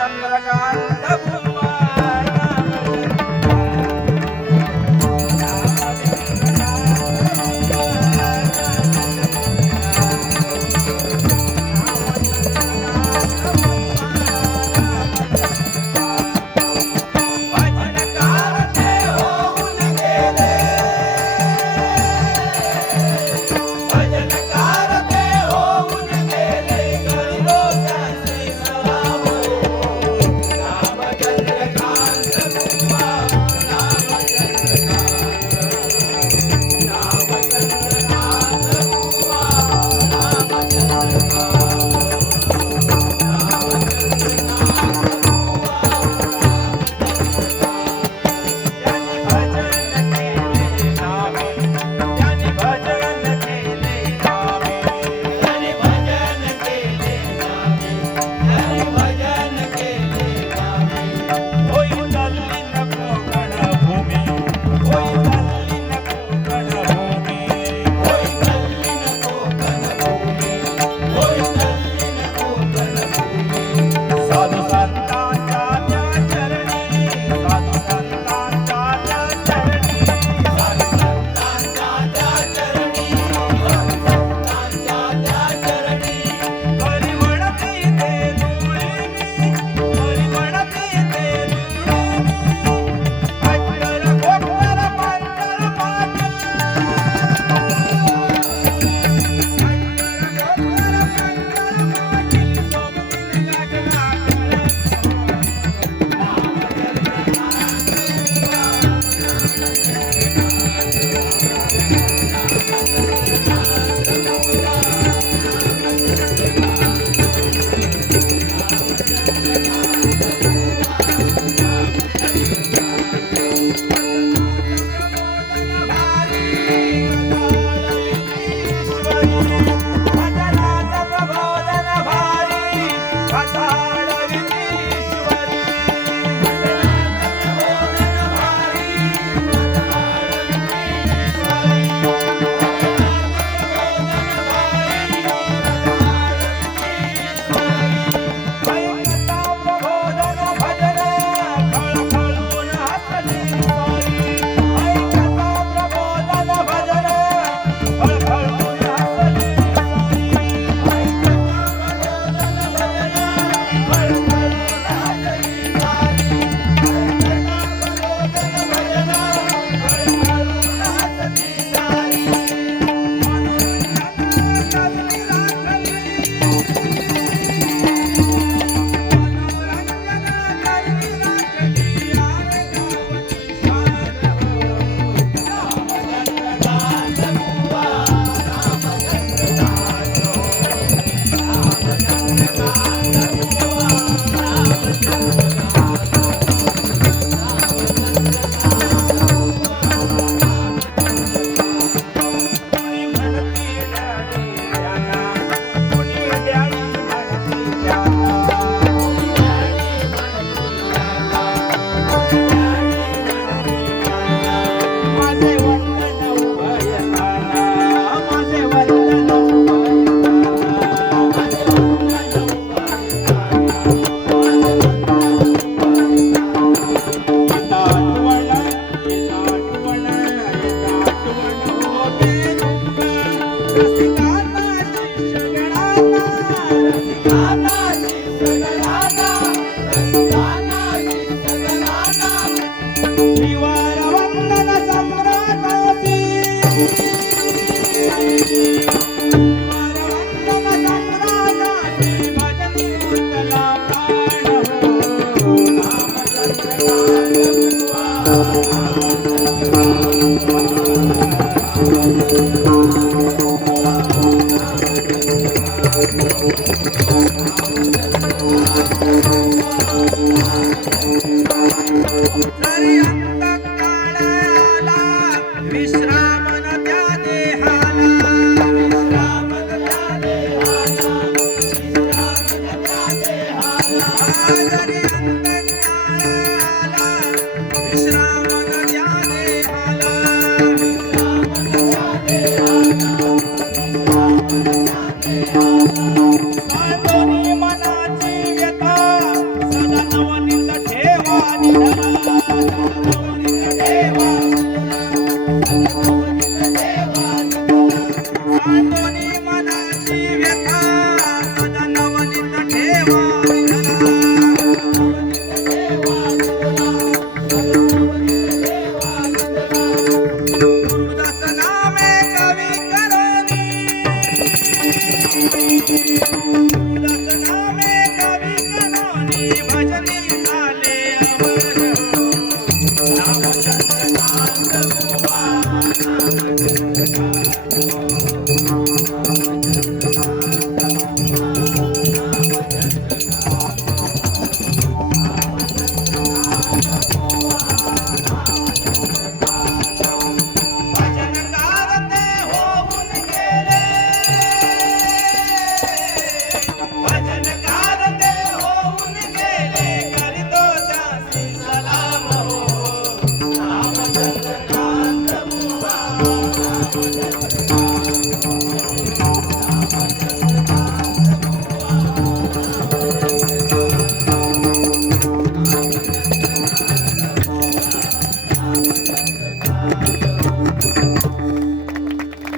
Chandrakanta Música Mishra Vishram Thank you.